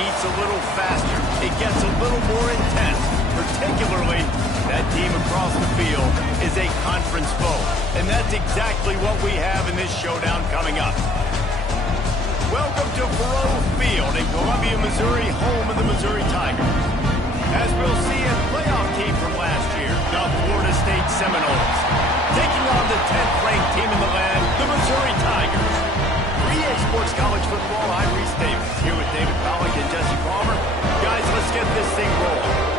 beats a little faster. It gets a little more intense. Particularly, that team across the field is a conference foe. And that's exactly what we have in this showdown coming up. Welcome to Faurot Field in Columbia, Missouri, home of the Missouri Tigers. As we'll see, a playoff team from last year, the Florida State Seminoles, taking on the 10th-ranked team in the land, the Missouri Tigers. For EA Sports College Football, I'm Reese Davis, here with David Pollack and Jesse Palmer. Guys, let's get this thing rolling.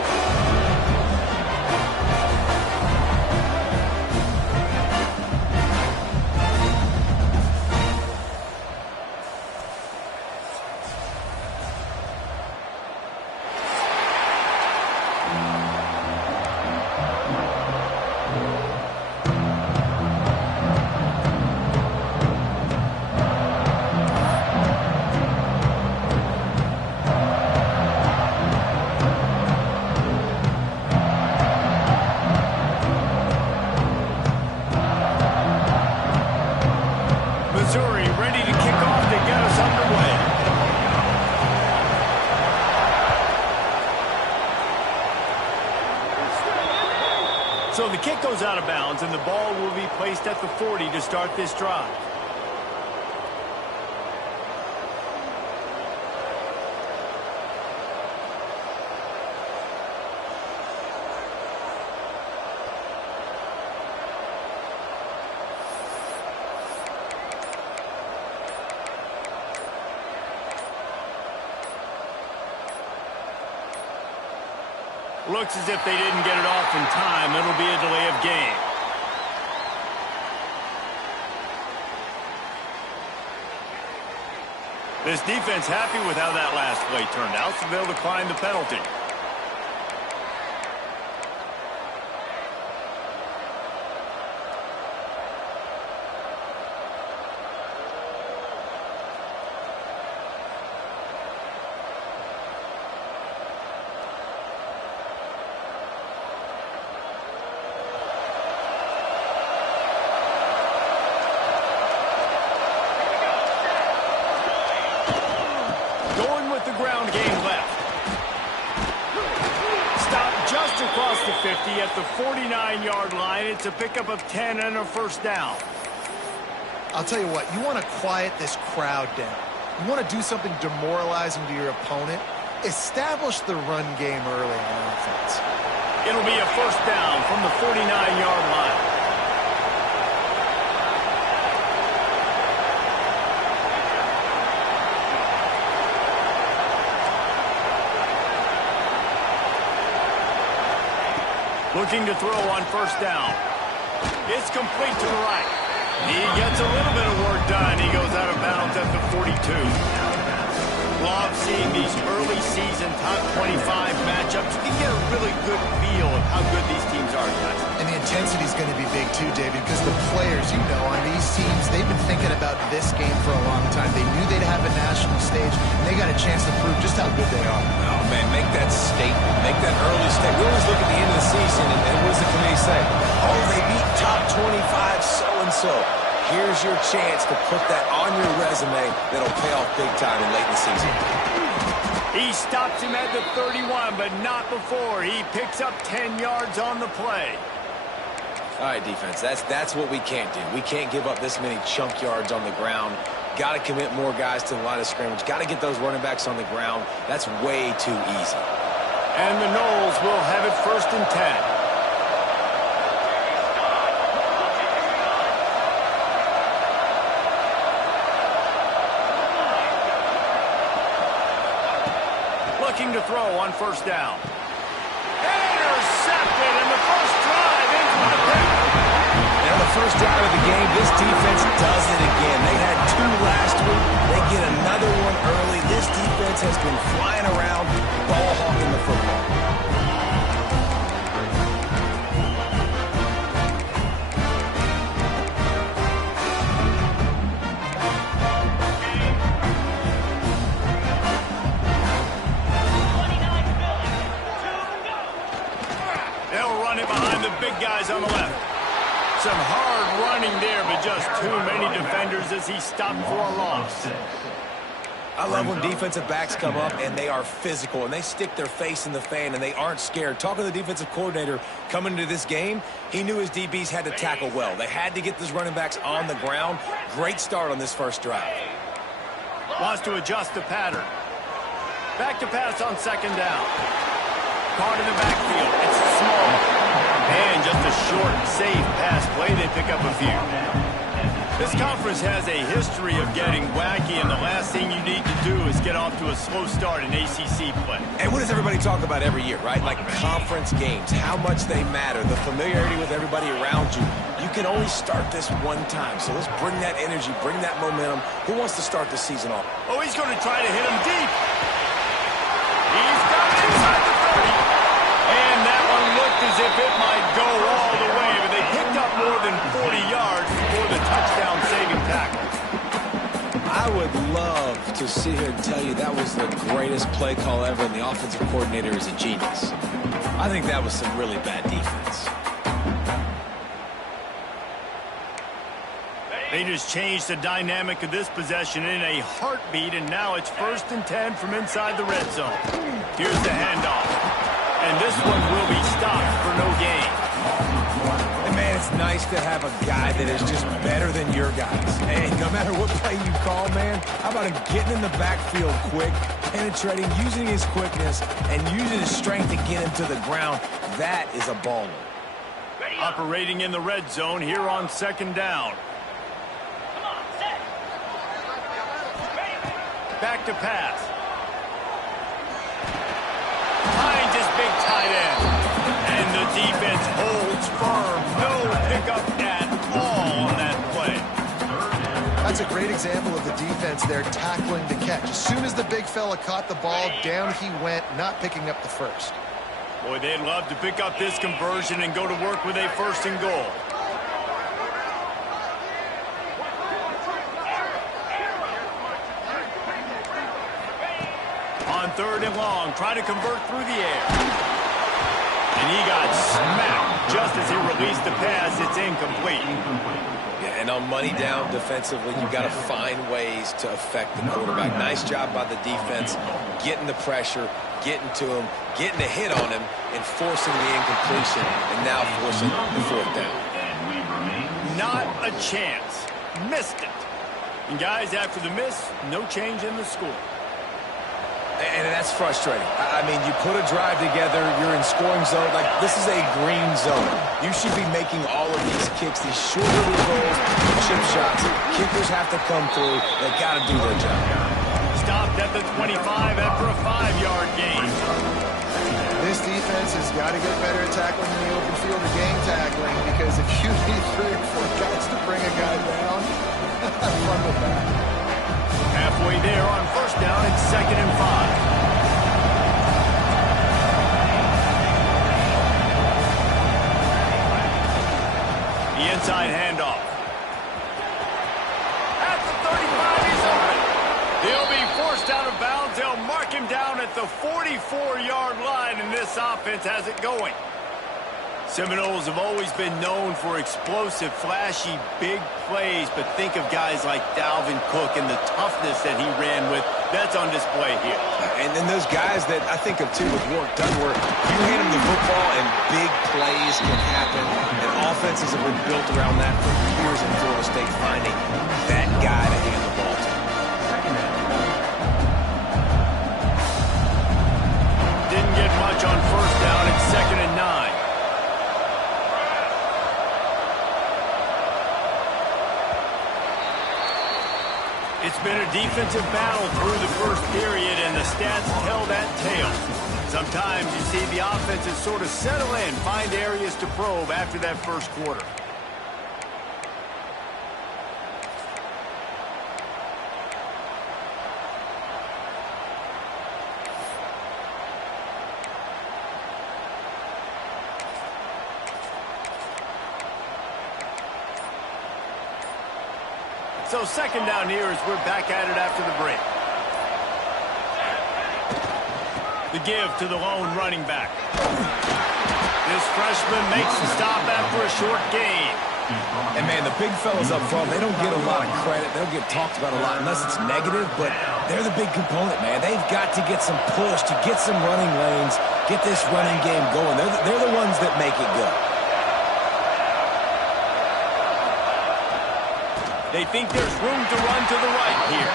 Missouri ready to kick off to get us underway. So the kick goes out of bounds, and the ball will be placed at the 40 to start this drive. Looks as if they didn't get it off in time. It'll be a delay of game. This defense happy with how that last play turned out, so they'll decline the penalty. The ground game left. Stop just across the 50 at the 49-yard line. It's a pickup of 10 and a first down. I'll tell you what, you want to quiet this crowd down. You want to do something demoralizing to your opponent. Establish the run game early on offense. It'll be a first down from the 49-yard line. Looking to throw on first down. It's complete to the right. He gets a little bit of work done. He goes out of bounds at the 42. Love seeing these early season top 25 matchups. You can get a really good feel of how good these teams are, guys. And the intensity is going to be big too, David, because the players, you know, on these teams, they've been thinking about this game for a long time. They knew they'd have a national stage, and they got a chance to prove just how good they are. Oh, man, make that statement. Make that early statement. We always look at the end of the season, and what does the committee say? Oh, they beat top 25 so-and-so. Here's your chance to put that on your resume that'll pay off big time late in the season. He stops him at the 31, but not before. He picks up 10 yards on the play. All right, defense, that's what we can't do. We can't give up this many chunk yards on the ground. Got to commit more guys to the line of scrimmage. Got to get those running backs on the ground. That's way too easy. And the Noles will have it first and 10. Looking to throw on first down. Intercepted, and the first drive ends with a pick. And on the first drive of the game, this defense does it again. They had 2 last week. They get another one early. This defense has been flying around, ball hawking the football. Big guys on the left. Some hard running there, but just too many defenders as he stopped for a loss. I love when defensive backs come up and they are physical and they stick their face in the fan and they aren't scared. Talking to the defensive coordinator coming into this game, he knew his DBs had to tackle well. They had to get those running backs on the ground. Great start on this first drive. Wants to adjust the pattern. Back to pass on second down. Caught in the backfield. It's small. And just a short, safe pass play. They pick up a few. This conference has a history of getting wacky, and the last thing you need to do is get off to a slow start in ACC play. And what does everybody talk about every year, right? Like conference games, how much they matter, the familiarity with everybody around you. You can only start this one time, so let's bring that energy, bring that momentum. Who wants to start the season off? Oh, he's going to try to hit him deep. He's got it inside the 30. And that one looked as if it might go all the way, but they picked up more than 40 yards before the touchdown-saving tackle. I would love to sit here and tell you that was the greatest play call ever, and the offensive coordinator is a genius. I think that was some really bad defense. They just changed the dynamic of this possession in a heartbeat, and now it's 1st and 10 from inside the red zone. Here's the handoff. And this one will be stopped for no gain. And man, it's nice to have a guy that is just better than your guys. Hey, no matter what play you call, man, how about him getting in the backfield quick, penetrating, using his quickness, and using his strength to get him to the ground. That is a baller. Operating in the red zone here on second down. Back to pass. Finds his big tight end. And the defense holds firm. No pickup at all on that play. That's a great example of the defense there tackling the catch. As soon as the big fella caught the ball, down he went, not picking up the first. Boy, they'd love to pick up this conversion and go to work with a 1st and goal. On 3rd and long, trying to convert through the air. And he got smacked just as he released the pass. It's incomplete. Yeah, and on money down defensively, you've got to find ways to affect the quarterback. Nice job by the defense, getting the pressure, getting to him, getting a hit on him, and forcing the incompletion, and now forcing the 4th down. Not a chance. Missed it. And guys, after the miss, no change in the score. And that's frustrating. I mean, you put a drive together, you're in scoring zone. Like, this is a green zone. You should be making all of these kicks, these short little goals, chip shots. Kickers have to come through. They got to do their job. Stopped at the 25 after a 5-yard gain. This defense has got to get better at tackling in the open field or gang tackling, because if you need 3 or 4 guys to bring a guy down, have fun with that. Halfway there on 1st down and 2nd and 5. The inside handoff. At the 35, he's open. He'll be forced out of bounds. They'll mark him down at the 44-yard line, and this offense has it going. Seminoles have always been known for explosive, flashy, big plays, but think of guys like Dalvin Cook and the toughness that he ran with. That's on display here. And then those guys that I think of, too, with Warwick Dunn, where you hand them the football and big plays can happen, and offenses have been built around that for years in Florida State, finding that guy to hand the ball to. Didn't get much on 1st down. It's 2nd and 9. It's been a defensive battle through the first period, and the stats tell that tale. Sometimes you see the offenses sort of settle in, find areas to probe after that first quarter. So 2nd down here as we're back at it after the break. The give to the lone running back. This freshman makes the stop after a short gain. And, man, the big fellas up front, they don't get a lot of credit. They don't get talked about a lot unless it's negative, but they're the big component, man. They've got to get some push, to get some running lanes, get this running game going. They're the ones that make it go. They think there's room to run to the right here.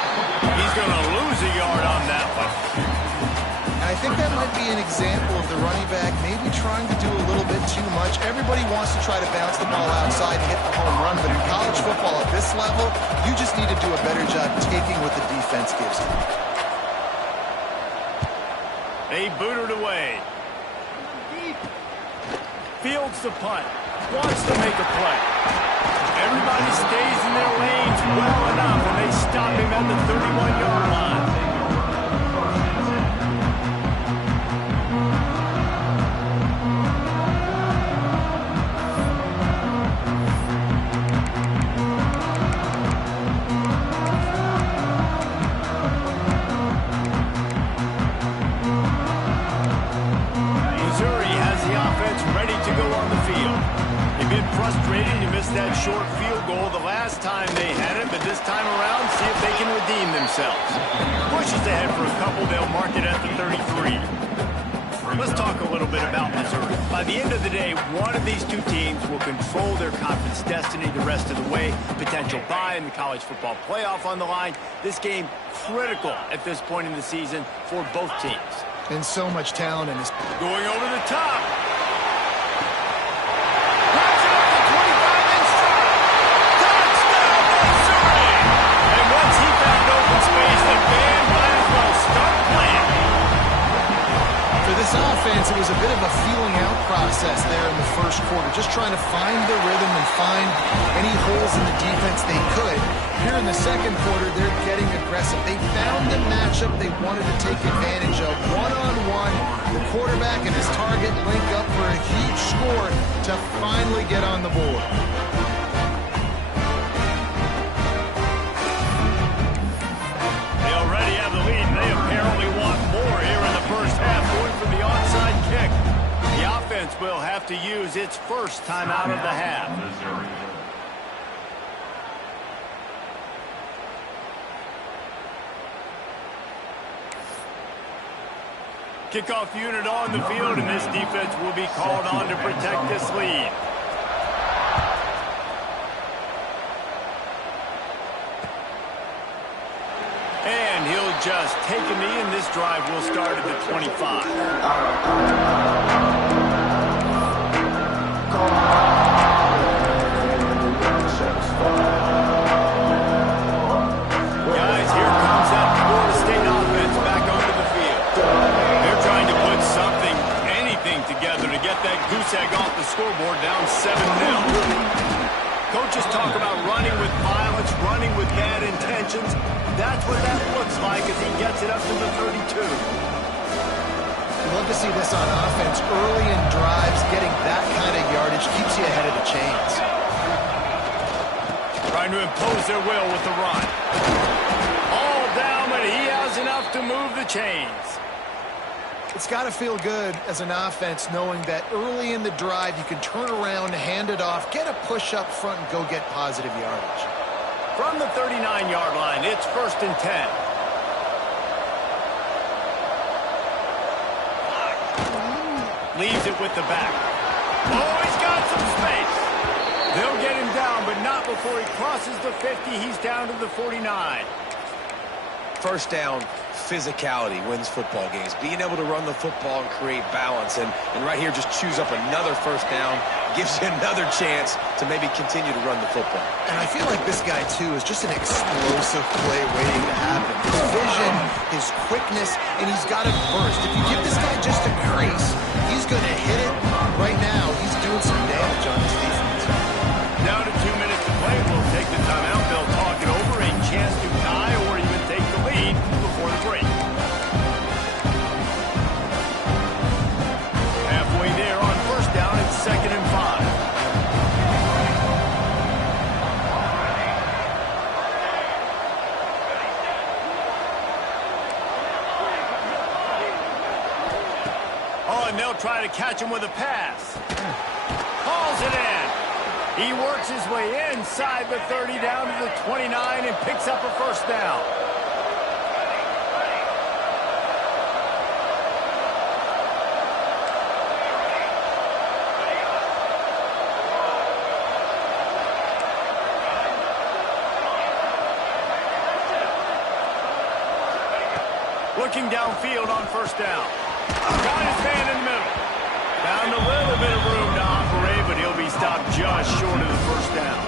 He's going to lose a yard on that one. I think that might be an example of the running back maybe trying to do a little bit too much. Everybody wants to try to bounce the ball outside and hit the home run, but in college football at this level, you just need to do a better job taking what the defense gives you. They booted away. Fields the punt. Wants to make a play. Everybody stays in their lanes well enough, and they stop him at the 31-yard line. Frustrated to miss that short field goal the last time they had it, but this time around, see if they can redeem themselves. Pushes ahead for a couple, they'll mark it at the 33. Let's talk a little bit about Missouri. By the end of the day, one of these two teams will control their conference destiny the rest of the way. Potential bye in the college football playoff on the line. This game critical at this point in the season for both teams. And so much talent in this. Going over the top. Offense, it was a bit of a feeling out process there in the first quarter, just trying to find the rhythm and find any holes in the defense they could. Here in the second quarter, they're getting aggressive. They found the matchup they wanted to take advantage of. One-on-one, the quarterback and his target link up for a huge score to finally get on the board. They already have the lead, and they apparently want more here in the first half, going for the onside kick. The offense will have to use its first timeout of the half. Kickoff unit on the field, and this defense will be called on to protect this lead. And he'll just take a knee, and this drive will start at the 25. Guys, here comes that Florida State offense back onto the field. They're trying to put something, anything together to get that goose egg off the scoreboard, down 7-0. Coaches talk about running with violence, running with bad intentions. That's what that looks like as he gets it up to the 32. We'd love to see this on offense. Early in drives, getting that kind of yardage keeps you ahead of the chains. Trying to impose their will with the run. All down, but he has enough to move the chains. It's got to feel good as an offense knowing that early in the drive you can turn around, hand it off, get a push up front, and go get positive yardage. From the 39-yard line, it's 1st and 10. Leaves it with the back. Oh, he's got some space. They'll get him down, but not before he crosses the 50. He's down to the 49. First down, physicality wins football games. Being able to run the football and create balance. And right here, just choose up another first down. Gives you another chance to maybe continue to run the football. And I feel like this guy, too, is just an explosive play waiting to happen. His vision, his quickness, and he's got a burst. If you give this guy just a crease, he's going to hit it. Right now, he's doing some damage on his defense. Down to 2 minutes to play. We'll take the timeout. They'll talk it over. A chance to tie or even take the lead before the break. Halfway there on first down. It's 2nd and 5. Oh, and they'll try to catch him with a pass. Hauls it in. He works his way inside the 30 down to the 29 and picks up a first down. Looking downfield on first down. Got his man in the middle. Found a little bit of room to operate, but he'll be stopped just short of the first down.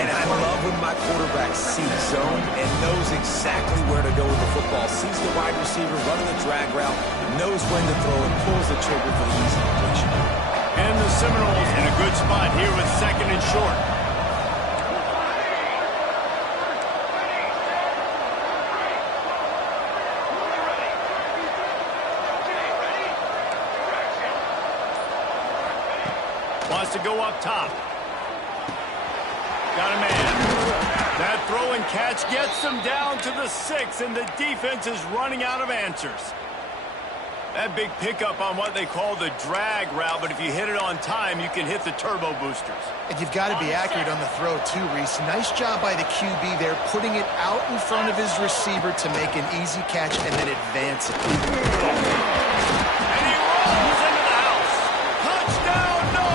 And I love when my quarterback sees zone and knows exactly where to go with the football. Sees the wide receiver running the drag route, knows when to throw it, pulls the trigger for the easy completion. And the Seminoles in a good spot here with second and short. Wants to go up top. Got a man. That throw and catch gets them down to the 6, and the defense is running out of answers. That big pickup on what they call the drag route, but if you hit it on time, you can hit the turbo boosters. And you've got to be accurate on the throw, too, Reese. Nice job by the QB there, putting it out in front of his receiver to make an easy catch and then advance it. And he rolls into the house. Touchdown, no!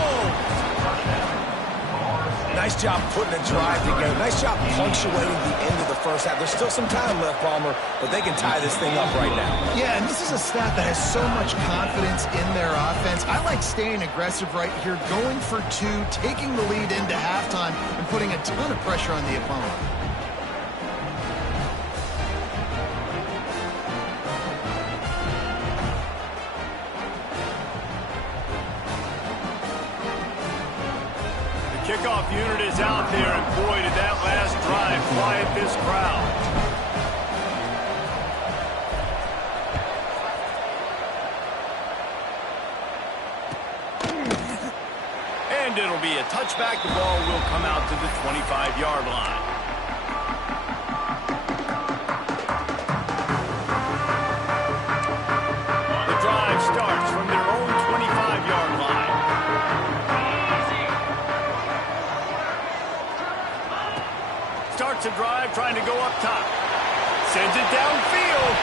Nice job putting a drive together. Nice job punctuating the end of the first half. There's still some time left, Palmer, but they can tie this thing up right now. Yeah, and this is a staff that has so much confidence in their offense. I like staying aggressive right here, going for 2, taking the lead into halftime, and putting a ton of pressure on the opponent. Kickoff unit is out there, and boy, did that last drive quiet this crowd. And it'll be a touchback. The ball will come out to the 25-yard line. The drive starts from their own 25-yard line. Starts a drive, trying to go up top. Sends it downfield.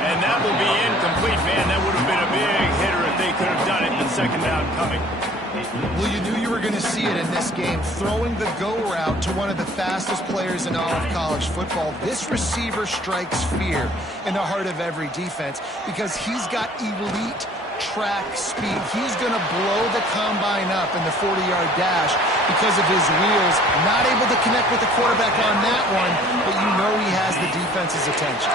And that will be incomplete, man. That would have been a big hitter if they could have done it. The second down coming. Well, you knew you were going to see it in this game. Throwing the go route to one of the fastest players in all of college football. This receiver strikes fear in the heart of every defense because he's got elite track speed. He's going to blow the combine up in the 40-yard dash because of his wheels. Not able to connect with the quarterback on that one, but you know he has the defense's attention.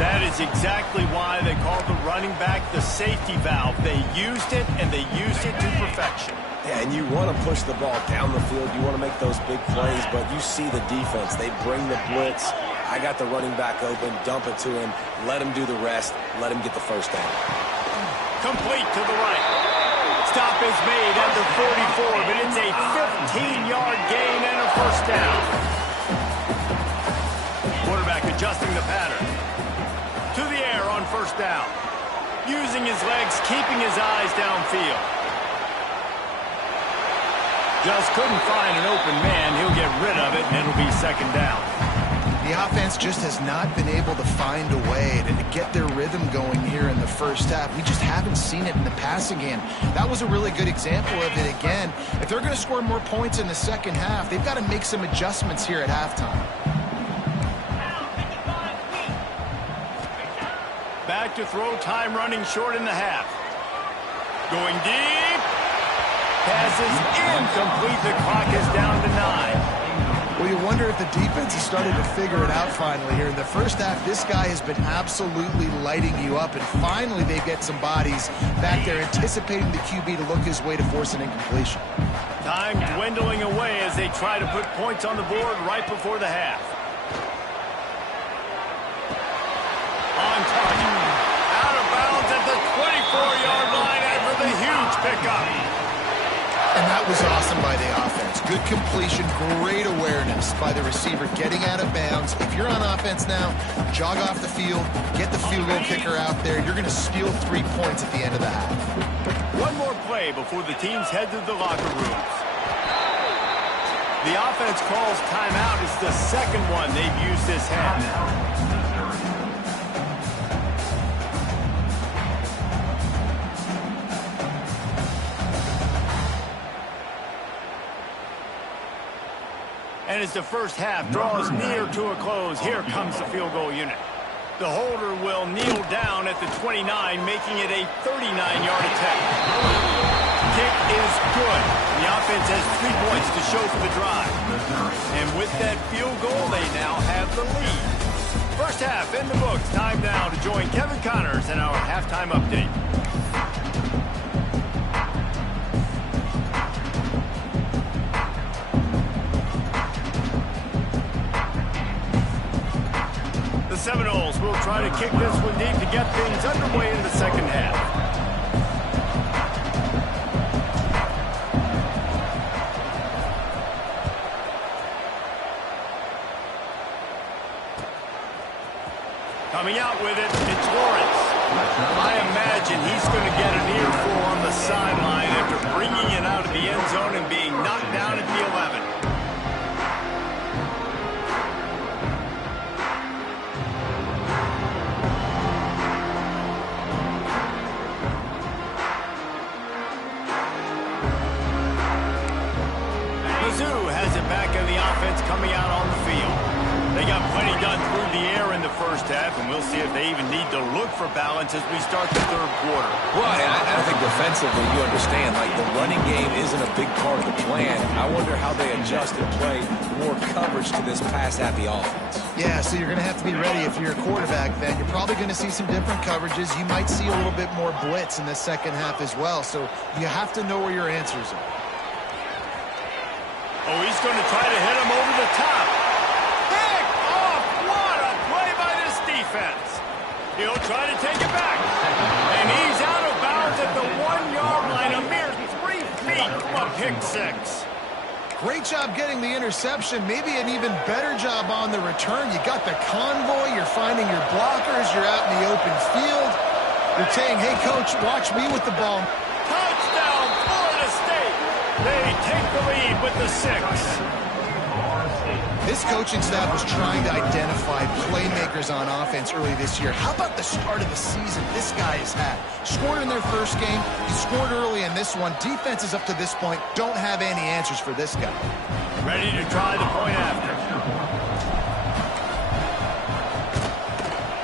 That is exactly why they called the running back the safety valve. They used it, and they used it to perfection. Yeah, and you want to push the ball down the field. You want to make those big plays, but you see the defense. They bring the blitz. I got the running back open, dump it to him, let him do the rest, let him get the first down. Complete to the right. Stop is made at the 44, but it's a 15-yard gain and a first down. Quarterback adjusting the pattern. To the air on first down. Using his legs, keeping his eyes downfield. Just couldn't find an open man. He'll get rid of it, and it'll be second down. The offense just has not been able to find a way to get their rhythm going here in the first half. We just haven't seen it in the passing game. That was a really good example of it again. If they're going to score more points in the second half, they've got to make some adjustments here at halftime. Back to throw, time running short in the half. Going deep. Pass is incomplete. The clock is down to 9. Well, you wonder if the defense has started to figure it out finally here. In the first half, this guy has been absolutely lighting you up, and finally they get some bodies back there anticipating the QB to look his way to force an incompletion. Time dwindling away as they try to put points on the board right before the half. On target. Out of bounds at the 24-yard line after the huge pickup. And that was awesome by the offense. Good completion, great awareness by the receiver getting out of bounds. If you're on offense now, jog off the field, get the field goal kicker out there. You're going to steal 3 points at the end of the half. One more play play before the teams head to the locker rooms. The offense calls timeout. It's the second one they've used this half. And as the first half draws near to a close, here comes the field goal unit. The holder will kneel down at the 29, making it a 39-yard attempt. Kick is good. The offense has 3 points to show for the drive. And with that field goal, they now have the lead. First half in the books. Time now to join Kevin Connors in our halftime update. The Seminoles will try to kick this one deep to get things underway in the second half. Coming out with it, it's Lawrence. I imagine he's going to get an earful on the sideline after bringing it out of the end zone and being knocked down at the 11. Coming out on the field. They got plenty done through the air in the first half, and we'll see if they even need to look for balance as we start the third quarter. Right, I think defensively, you understand, like the running game isn't a big part of the plan. I wonder how they adjust and play more coverage to this pass-happy offense. Yeah, so you're going to have to be ready if you're a quarterback then. You're probably going to see some different coverages. You might see a little bit more blitz in the second half as well, so you have to know where your answers are. Oh, he's going to try to hit him over the top. Pick off! What a play by this defense. He'll try to take it back. And he's out of bounds at the 1-yard line. A mere 3 feet from a pick six. Great job getting the interception. Maybe an even better job on the return. You got the convoy. You're finding your blockers. You're out in the open field. You're saying, hey, coach, watch me with the ball. Touchdown, Florida State. They take the lead with the 6. This coaching staff was trying to identify playmakers on offense early this year. How about the start of the season this guy has had? Scored in their first game. He scored early in this one. Defenses up to this point don't have any answers for this guy. Ready to try the point after.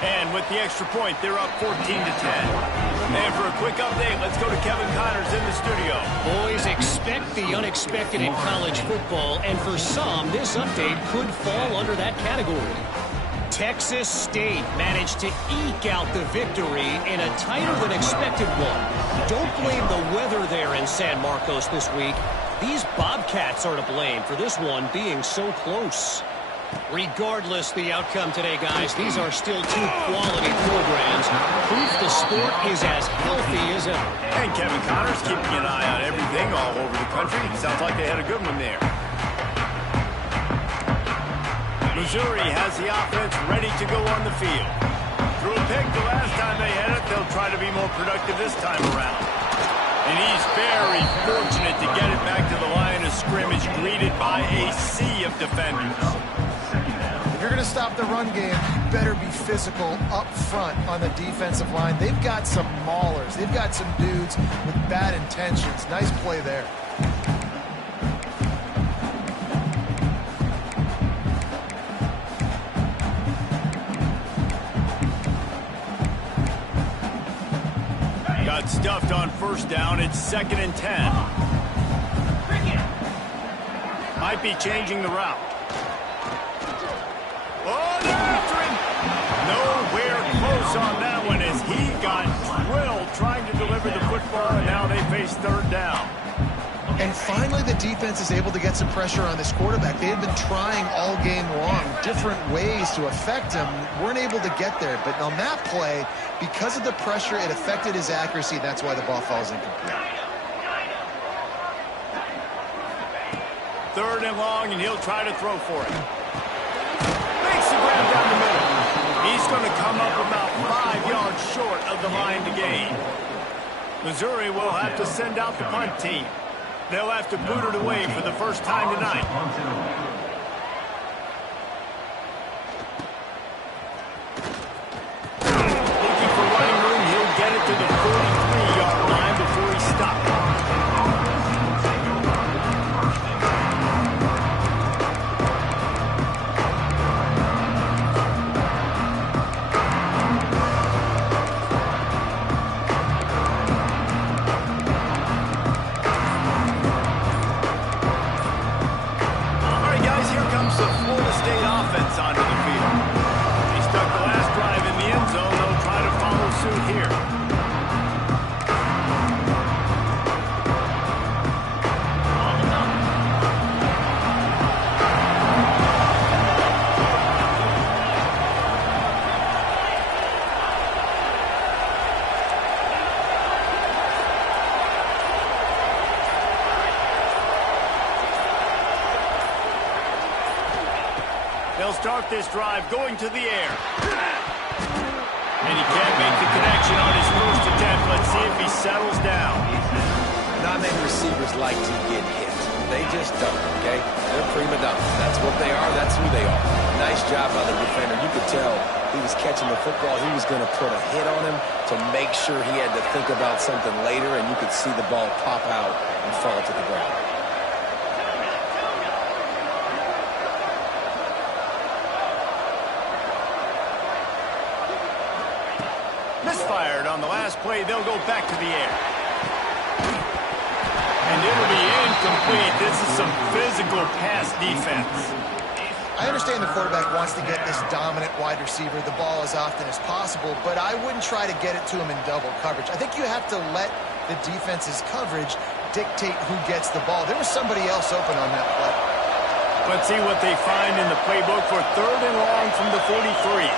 And with the extra point, they're up 14-10. And for a quick update, let's go to Kevin Connors in the studio. Boys, expect the unexpected in college football, and for some, this update could fall under that category. Texas State managed to eke out the victory in a tighter-than-expected one. Don't blame the weather there in San Marcos this week. These Bobcats are to blame for this one being so close. Regardless the outcome today, guys, these are still two quality programs. Proof the sport is as healthy as ever. And Kevin Connors keeping an eye on everything all over the country. Sounds like they had a good one there. Missouri has the offense ready to go on the field. Threw a pick the last time they had it. They'll try to be more productive this time around. And he's very fortunate to get it back to the line of scrimmage, greeted by a sea of defenders. If you're going to stop the run game, you better be physical up front on the defensive line. They've got some maulers. They've got some dudes with bad intentions. Nice play there. Got stuffed on first down. It's 2nd and 10. Might be changing the route. Oh, they're after him. Nowhere close on that one as he got drilled trying to deliver the football, and now they face 3rd down. And finally, the defense is able to get some pressure on this quarterback. They had been trying all game long different ways to affect him. Weren't able to get there. But on that play, because of the pressure, it affected his accuracy. That's why the ball falls incomplete. 3rd and long, and he'll try to throw for it. Makes the grab down the middle. He's going to come up about 5 yards short of the line to gain. Missouri will have to send out the punt team. They'll have to boot it away for the first time tonight. Looking for running room. He'll get it to the 43-yard line before he stops. Onto the field. They stuck the last drive in the end zone. They'll try to follow suit here. They'll start this drive going to the air. And he can't make the connection on his first attempt. Let's see if he settles down. Not many receivers like to get hit. They just don't, okay? They're prima donnas. That's what they are. That's who they are. Nice job by the defender. You could tell he was catching the football. He was going to put a hit on him to make sure he had to think about something later, and you could see the ball pop out and fall to the ground. Misfired on the last play. They'll go back to the air. And it'll be incomplete. This is some physical pass defense. I understand the quarterback wants to get this dominant wide receiver the ball as often as possible, but I wouldn't try to get it to him in double coverage. I think you have to let the defense's coverage dictate who gets the ball. There was somebody else open on that play. Let's see what they find in the playbook for 3rd and long from the 43.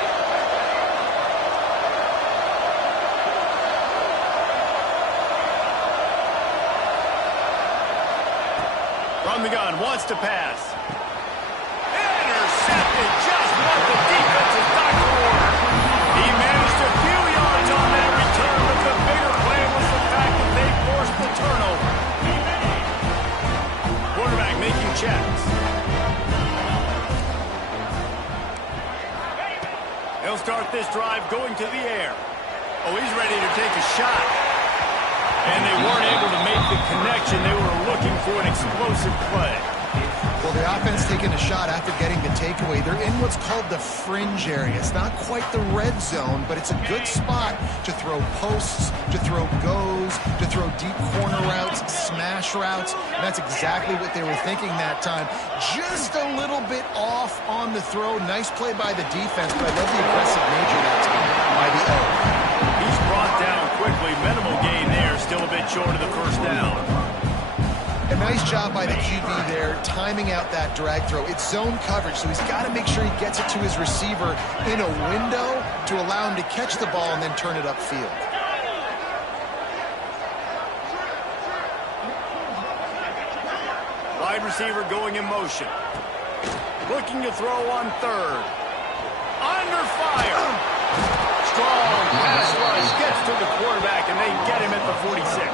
From the gun, wants to pass. Intercepted, just what the defense is not for. He managed a few yards on that return, but the bigger play was the fact that they forced the turnover. Quarterback making checks. They'll start this drive going to the air. Oh, he's ready to take a shot. And they weren't able to make the connection. They were looking for an explosive play. Well, the offense taking a shot after getting the takeaway. They're in what's called the fringe area. It's not quite the red zone, but it's a good spot to throw posts, to throw goes, to throw deep corner routes, smash routes. And that's exactly what they were thinking that time. Just a little bit off on the throw. Nice play by the defense, but I love the aggressive nature that time by the O. He's brought down quickly. Minimal gain there. Still a bit short of the first down. A nice job by the QB there, timing out that drag throw. It's zone coverage, so he's got to make sure he gets it to his receiver in a window to allow him to catch the ball and then turn it upfield. Wide receiver going in motion. Looking to throw on 3rd. Under fire. Strong pass rush gets to the quarterback, and they get him at the 46.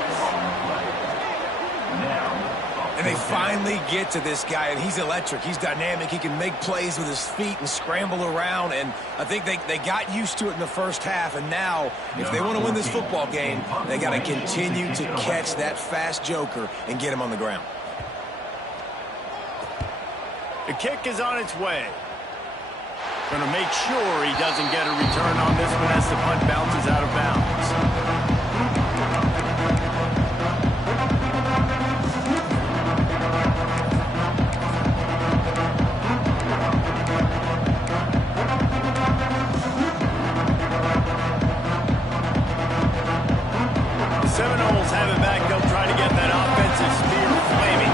And they finally get to this guy, and he's electric. He's dynamic. He can make plays with his feet and scramble around, and I think they got used to it in the first half, and now, if they want to win this football game, they got to continue to catch that fast joker and get him on the ground. The kick is on its way. Going to make sure he doesn't get a return on this one as the punt bounces out of bounds. The Seminoles have it back. They'll try to get that offensive spear flaming.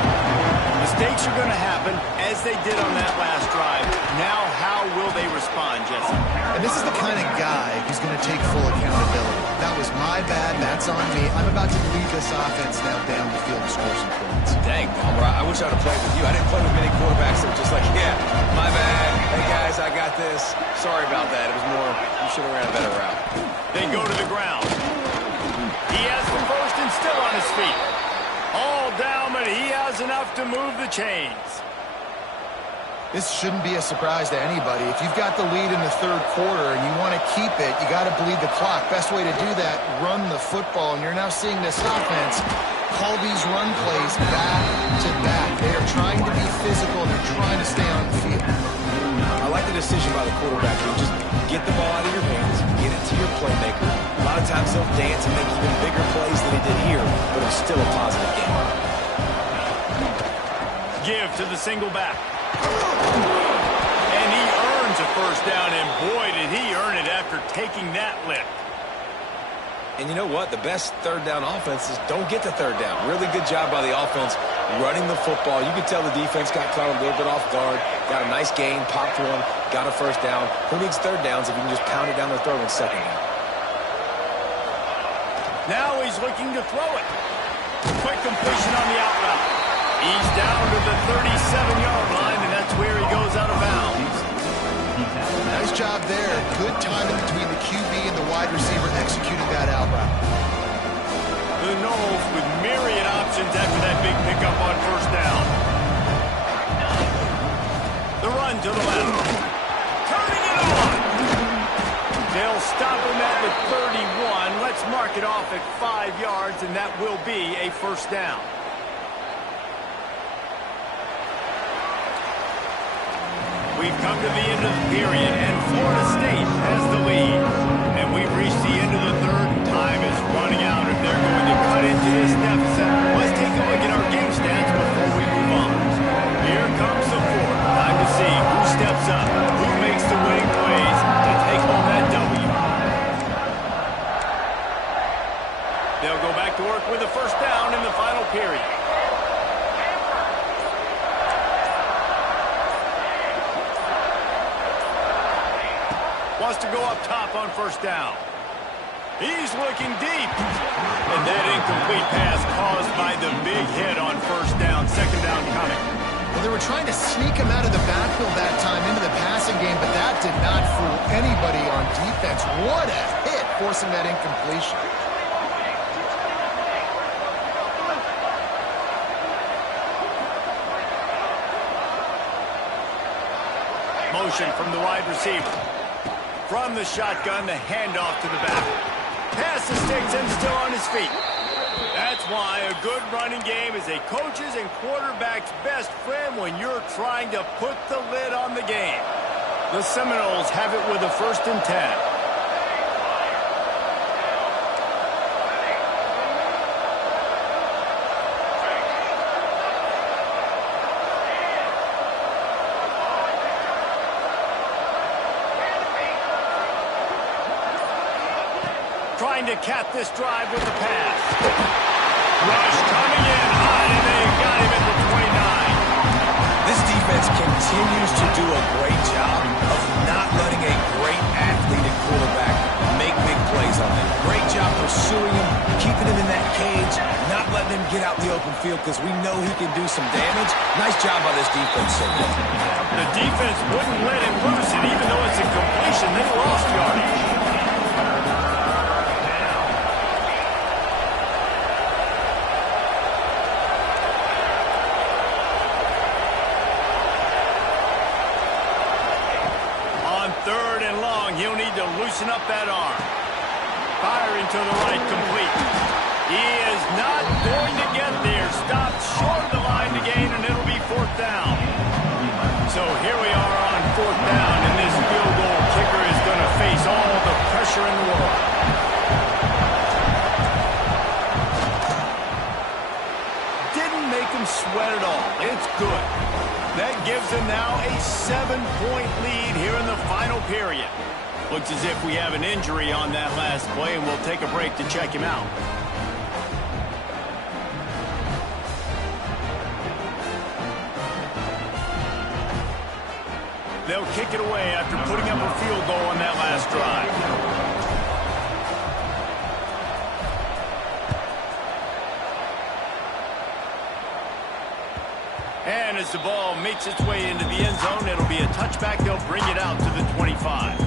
Mistakes are going to happen, as they did on that last drive. Now, how will they respond, Jesse? And this is the kind of guy who's going to take full accountability. That was my bad. That's on me. I'm about to lead this offense now down the field to score some points. Dang, Palmer, I wish I'd have played with you. I didn't play with many quarterbacks that were just like, yeah, my bad. Hey, guys, I got this. Sorry about that. It was more, you should have ran a better route. They go to the ground. He has the first enough to move the chains. This shouldn't be a surprise to anybody. If you've got the lead in the third quarter and you want to keep it, you got to bleed the clock. Best way to do that, run the football. And you're now seeing this offense call these run plays back to back. They are trying to be physical, and they're trying to stay on the field. I like the decision by the quarterback. You just get the ball out of your hands, get it to your playmaker. A lot of times they'll dance and make even bigger plays than he did here, but it's still a positive game. Give to the single back. And he earns a first down, and boy, did he earn it after taking that lift. And you know what? The best third down offenses don't get the third down. Really good job by the offense running the football. You could tell the defense got caught a little bit off guard, got a nice gain, popped one, got a first down. Who needs third downs if you can just pound it down their throat in second down? Now he's looking to throw it. Quick completion on the out route. He's down to the 37-yard line, and that's where he goes out of bounds. Nice job there. Good timing between the QB and the wide receiver executing that out route. The Knowles with myriad options after that big pickup on first down. The run to the left. Turning it on. They'll stop him at the 31. Let's mark it off at 5 yards, and that will be a first down. We've come to the end of the period, and Florida State has the lead. And we've reached the end of the third, and time is running out. If they're going to cut into this deficit, let's take a look at our game stats before we move on. Here comes the fourth. Time to see who steps up, who makes the winning plays to take home that W. They'll go back to work with a first down in the final period. Wants to go up top on first down. He's looking deep. And that incomplete pass caused by the big hit on first down. Second down coming. Well, they were trying to sneak him out of the backfield that time into the passing game, but that did not fool anybody on defense. What a hit, forcing that incompletion. Motion from the wide receiver. From the shotgun, the handoff to the back. Pass the sticks and still on his feet. That's why a good running game is a coach's and quarterback's best friend when you're trying to put the lid on the game. The Seminoles have it with a 1st and 10. Trying to cap this drive with the pass. Rush coming in high, and they got him at the 29. This defense continues to do a great job of not letting a great athlete and quarterback make big plays on them. Great job pursuing him, keeping him in that cage, not letting him get out in the open field because we know he can do some damage. Nice job by this defense so far. The defense wouldn't let him loose, and even though it's a completion, they lost yardage. He'll need to loosen up that arm. Firing to the right, complete. He is not going to get there. Stopped short of the line to gain, and it'll be 4th down. So here we are on 4th down, and this field goal kicker is going to face all the pressure in the world. Didn't make him sweat at all. It's good. That gives them now a 7-point lead here in the final period. Looks as if we have an injury on that last play, and we'll take a break to check him out. They'll kick it away after putting up a field goal on that last drive. And as the ball makes its way into the end zone, it'll be a touchback. They'll bring it out to the 25.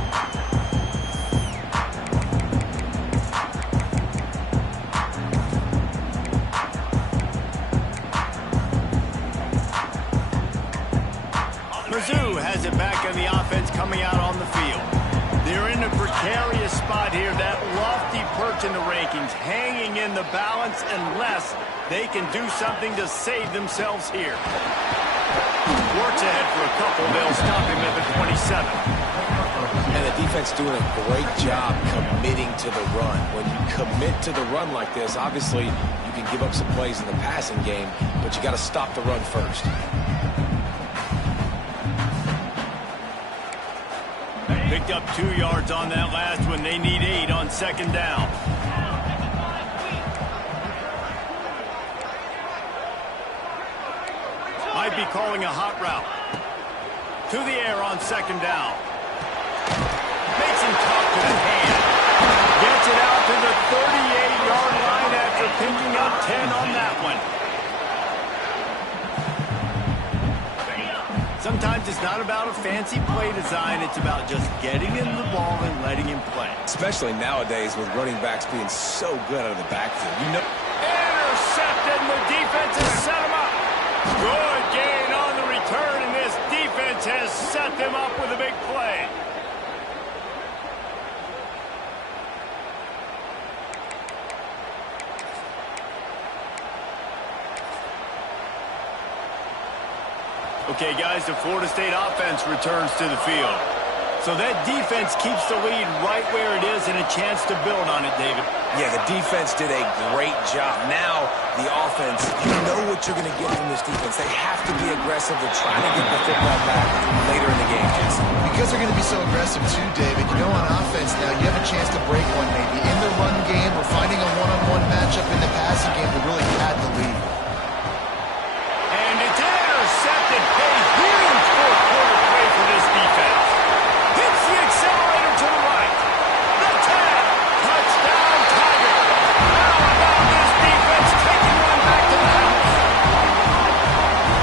on the offense coming out on the field. They're in a precarious spot here, that lofty perch in the rankings, hanging in the balance unless they can do something to save themselves here. Works ahead for a couple. They'll stop him at the 27. And the defense doing a great job committing to the run. When you commit to the run like this, obviously you can give up some plays in the passing game, but you got to stop the run first. Picked up 2 yards on that last one. They need 8 on second down. Might be calling a hot route. To the air on second down. Makes him talk to the hand. Gets it out to the 38-yard line after picking up 10 on that one. Sometimes it's not about a fancy play design. It's about just getting him the ball and letting him play. Especially nowadays with running backs being so good out of the backfield. You know. Intercepted, and the defense has set him up. Good gain on the return, and this defense has set them up with a big play. Okay, guys, the Florida State offense returns to the field. So that defense keeps the lead right where it is and a chance to build on it, David. Yeah, the defense did a great job. Now, the offense, you know what you're going to get from this defense. They have to be aggressive. They're trying to get the football back later in the game, Jason. Because they're going to be so aggressive too, David. You know, on offense now, you have a chance to break one maybe in the run game or finding a one-on-one matchup in the passing game to really pad the lead. And it's intercepted. A huge fourth-quarter play for this defense. Hits the accelerator to the right. The tag. Touchdown, Tiger. How about this defense taking one back to the house?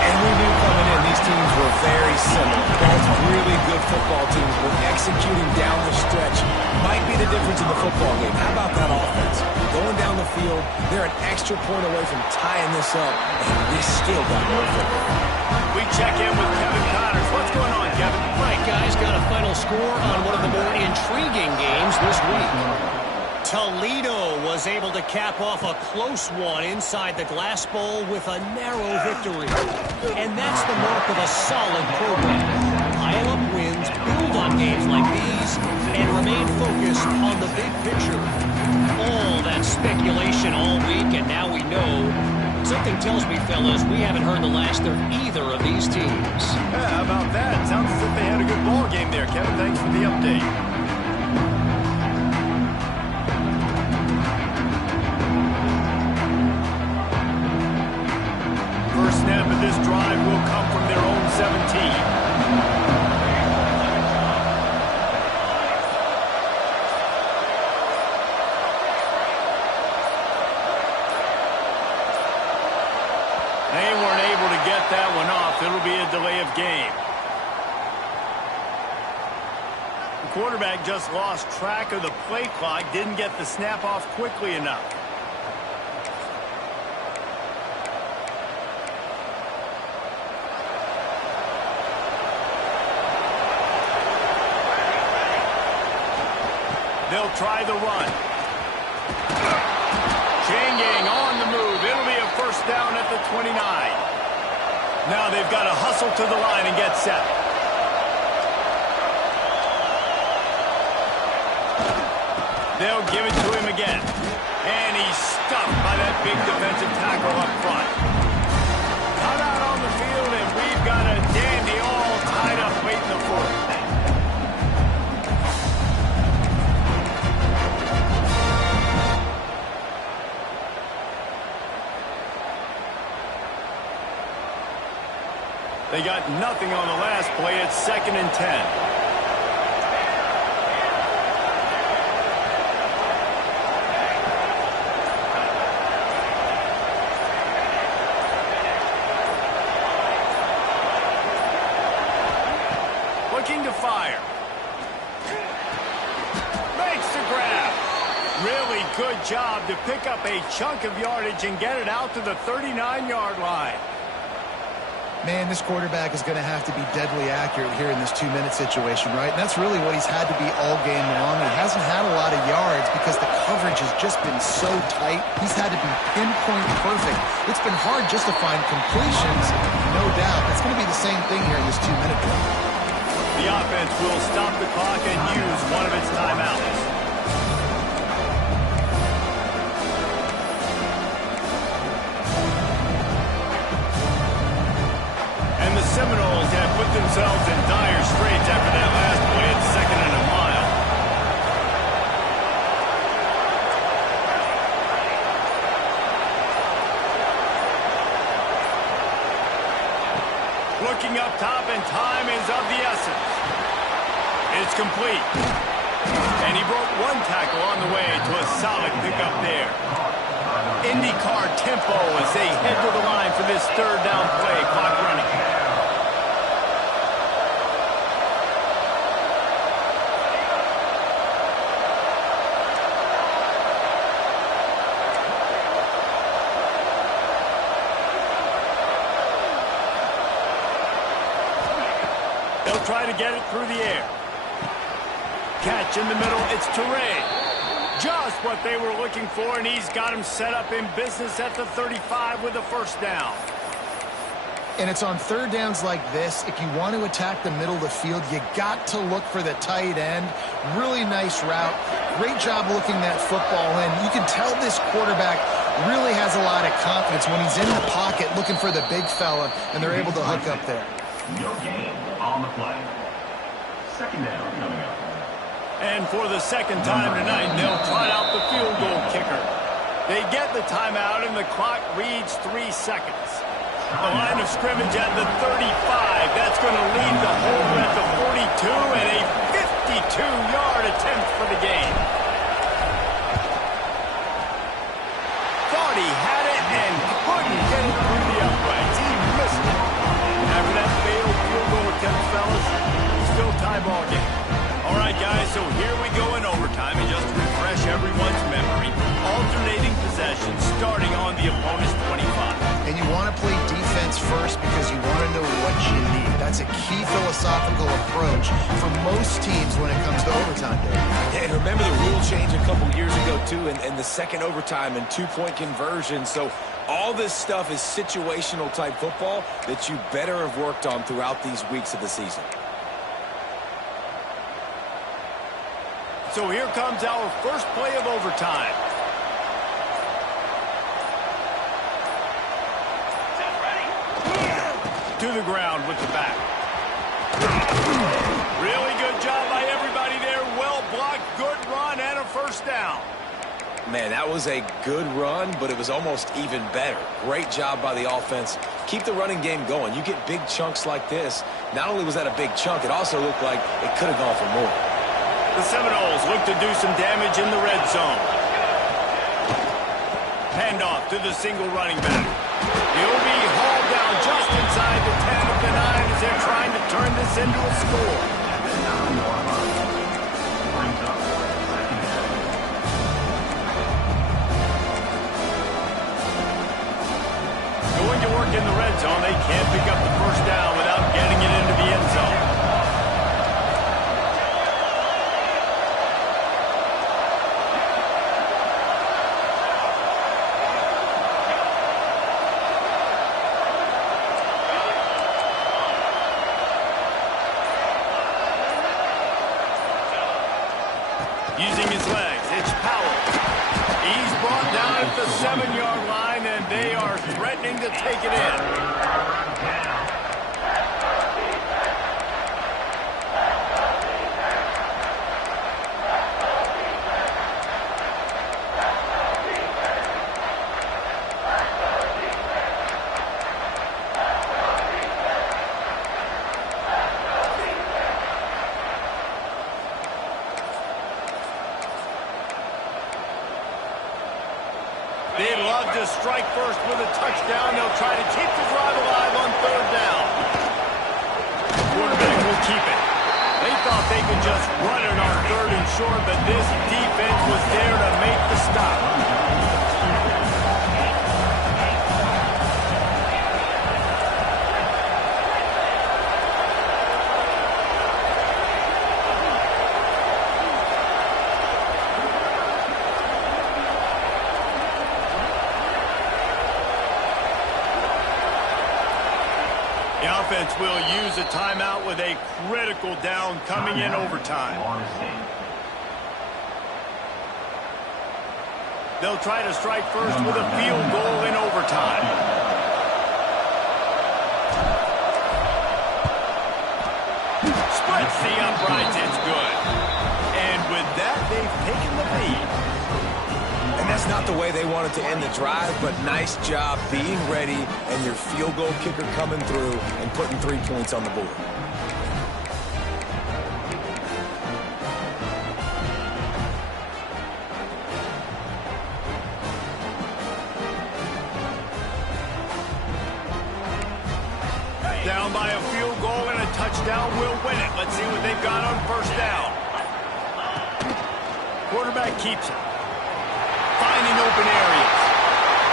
And we knew coming in, these teams were very similar. Both really good football teams, but executing down the stretch might be the difference in the football game. How about that offense? Going down the field, they're an extra point away from tying this up, and we still got more football. We check in with Kevin Connors. What's going on, Kevin? Right, guys, got a final score on one of the more intriguing games this week. Toledo was able to cap off a close one inside the Glass Bowl with a narrow victory. And that's the mark of a solid program. Pile up wins, build on games like these, and remain focused on the big picture. All that speculation all week, and now we know. Something tells me, fellas, we haven't heard the last of either of these teams. Yeah, how about that? Sounds as if they had a good ball game there, Kevin. Thanks for the update. First snap of this drive will come from their own 17. They weren't able to get that one off. It'll be a delay of game. The quarterback just lost track of the play clock, didn't get the snap off quickly enough. They'll try the run. Chain gang on the move. It'll be a first down at the 29. Now they've got to hustle to the line and get set. They'll give it to him again. And he's stuffed by that big defensive tackle up front. Come out on the field, and we've got a dandy all tied up late in the fourth. They got nothing on the last play. It's 2nd and 10. Looking to fire. Makes the grab. Really good job to pick up a chunk of yardage and get it out to the 39-yard line. Man, this quarterback is going to have to be deadly accurate here in this 2-minute situation, right? And that's really what he's had to be all game long. He hasn't had a lot of yards because the coverage has just been so tight. He's had to be pinpoint perfect. It's been hard just to find completions, no doubt. That's going to be the same thing here in this 2-minute drill. The offense will stop the clock and use one of its timeouts. Seminoles have put themselves in dire straits after that last play at 2nd and a mile. Looking up top, and time is of the essence. It's complete. And he broke one tackle on the way to a solid pickup there. IndyCar tempo as they head to the line for this 3rd down play. Clock running. They'll try to get it through the air. Catch in the middle. It's Teray. Just what they were looking for, and he's got him set up in business at the 35 with a 1st down. And it's on 3rd downs like this, if you want to attack the middle of the field, you got to look for the tight end. Really nice route. Great job looking that football in. You can tell this quarterback really has a lot of confidence when he's in the pocket looking for the big fella, and they're able to hook up there. No gain on the play. 2nd down coming up. And for the 2nd time tonight, they'll trot out the field goal kicker. They get the timeout, and the clock reads 3 seconds. The line of scrimmage at the 35. That's going to lead the hole at the 42, and a 52-yard attempt for the game. Thought he had it and couldn't get it through the uprights. He missed it. After that failed field goal attempt, fellas, still tie ball game. All right, guys, so here we go in overtime, and just to refresh everyone's memory, alternating possession starting on the opponent's 25. And you want to play defense first because you want to know what you need. That's a key philosophical approach for most teams when it comes to overtime. Yeah, and remember the rule change a couple years ago, too, and the 2nd overtime and 2-point conversion. So all this stuff is situational type football that you better have worked on throughout these weeks of the season. So here comes our first play of overtime. To the ground with the back. Really good job by everybody there. Well blocked, good run, and a 1st down. Man, that was a good run, but it was almost even better. Great job by the offense. Keep the running game going. You get big chunks like this. Not only was that a big chunk, it also looked like it could have gone for more. The Seminoles look to do some damage in the red zone. Handoff to the single running back. He'll be hauled down just inside the 10 of the 9 as they're trying to turn this into a score. Going to work in the red zone. They can't pick up the 1st down without getting it into the end zone. Using his legs, it's Powell. He's brought down at the 7-yard line, and they are threatening to take it in. They'd love to strike first with a touchdown. They'll try to keep the drive alive on 3rd down. The quarterback will keep it. They thought they could just run it on 3rd and short, but this defense was there to make the stop. The offense will use a timeout with a critical down coming in overtime. They'll try to strike first with a field goal in overtime. Splits the uprights, it's good. And with that, they've taken the lead. And that's not the way they wanted to end the drive, but nice job being ready and your field goal kicker coming through and putting 3 points on the board. Down by a field goal and a touchdown will win it. Let's see what they've got on first down. Quarterback keeps it. Finding open areas.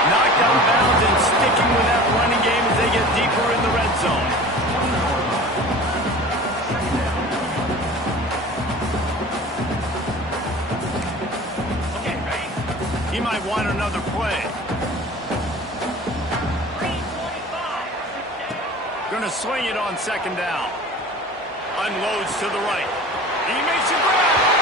Knocked out of bounds and sticking with that running game as they get deeper in the red zone. Okay, ready? He might want another play. Going to swing it on second down. Unloads to the right. He makes a grab.